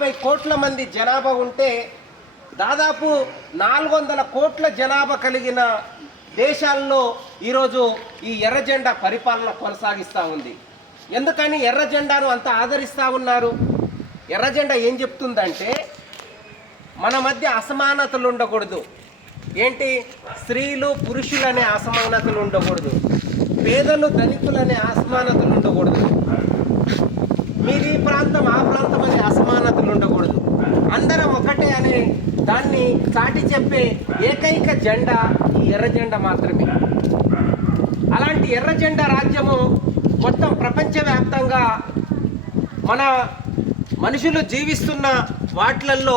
యాభై కోట్ల మంది జనాభా ఉంటే దాదాపు నాలుగు వందల కోట్ల జనాభా కలిగిన దేశాల్లో ఈరోజు ఈ ఎర్ర జెండా పరిపాలన కొనసాగిస్తూ ఉంది. ఎందుకని ఎర్రజెండాను అంత ఆదరిస్తూ ఉన్నారు? ఎర్రజెండా ఏం చెప్తుందంటే మన మధ్య అసమానతలు ఉండకూడదు. ఏంటి? స్త్రీలు పురుషులు అనే అసమానతలు ఉండకూడదు. పేదలు ధనికులు అనే అసమానతలు ఉండకూడదు. మీది ఈ ప్రాంతం ఆ ప్రాంతం అనే అసమానతలు ఉండకూడదు అందరం ఒకటే అనే దాన్ని చాటి చెప్పే ఏకైక జెండా ఈ ఎర్ర జెండా మాత్రమే. అలాంటి ఎర్ర జెండా రాజ్యము మొత్తం ప్రపంచవ్యాప్తంగా మన మనుషులు జీవిస్తున్న వాటిలల్లో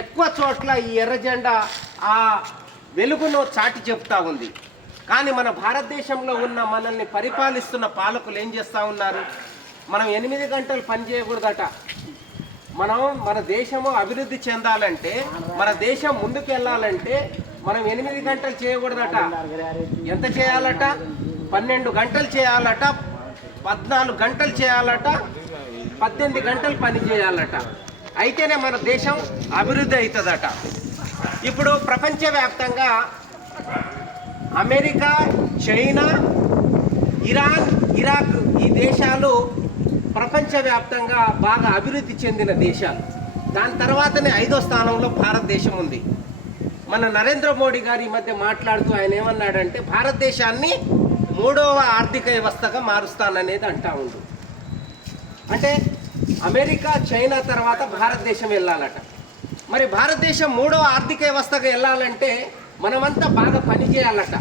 ఎక్కువ చోట్ల ఈ ఎర్ర జెండా ఆ వెలుగును చాటి చెప్తా ఉంది. కానీ మన భారతదేశంలో ఉన్న మనల్ని పరిపాలిస్తున్న పాలకులు ఏం చేస్తూ ఉన్నారు? మనం ఎనిమిది గంటలు పని చేయకూడదట మనం మన దేశము అభివృద్ధి చెందాలంటే మన దేశం ముందుకు వెళ్ళాలంటే మనం ఎనిమిది గంటలు చేయకూడదట. ఎంత చేయాలట? పన్నెండు గంటలు చేయాలట. పద్నాలుగు గంటలు చేయాలట. పద్దెనిమిది గంటలు పని చేయాలట. అయితేనే మన దేశం అభివృద్ధి అవుతుందట ఇప్పుడు ప్రపంచవ్యాప్తంగా అమెరికా చైనా ఇరాన్ ఇరాక్ ఈ దేశాలు ప్రపంచవ్యాప్తంగా బాగా అభివృద్ధి చెందిన దేశాలు. దాని తర్వాతనే ఐదో స్థానంలో భారతదేశం ఉంది. మన నరేంద్ర మోడీ గారు ఈ మధ్య మాట్లాడుతూ ఆయన ఏమన్నాడంటే భారతదేశాన్ని మూడవ ఆర్థిక వ్యవస్థగా మారుస్తాననేది అంటా ఉండు. అంటే అమెరికా చైనా తర్వాత భారతదేశం వెళ్ళాలట. మరి భారతదేశం మూడవ ఆర్థిక వ్యవస్థగా వెళ్ళాలంటే మనమంతా బాగా పని చేయాలట.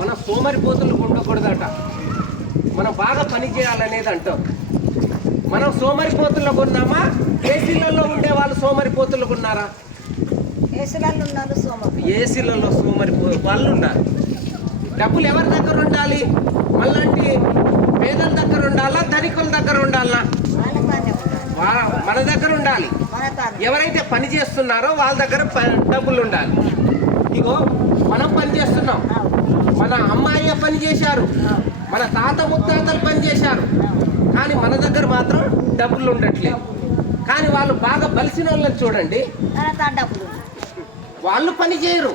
మన సోమరిపోతులు ఉండకూడదట. మనం బాగా పని చేయాలనేది అంటాం. మనం సోమరిపోతులకు ఉన్నామా ఏసీలలో ఉండే వాళ్ళు సోమరిపోతులకు ఉన్నారా ఏసులలో సోమరిపో వాళ్ళు ఉన్నారు. డబ్బులు ఎవరి దగ్గర ఉండాలి? మళ్ళంటి పేదల దగ్గర ఉండాలా? ధనికుల దగ్గర ఉండాలా? మన దగ్గర ఉండాలి. ఎవరైతే పని చేస్తున్నారో వాళ్ళ దగ్గర డబ్బులు ఉండాలి. ఇగో మనం పని చేస్తున్నాం. మన అమ్మాయి పని చేశారు. మన తాత ముత్తాతలు పని చేశారు. కానీ మన దగ్గర మాత్రం డబ్బులు ఉండట్లేదు కానీ వాళ్ళు బాగా బలిసిన వాళ్ళని చూడండి. వాళ్ళు పని చేయరు.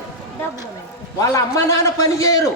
వాళ్ళ అమ్మ నాన్న పని చేయరు.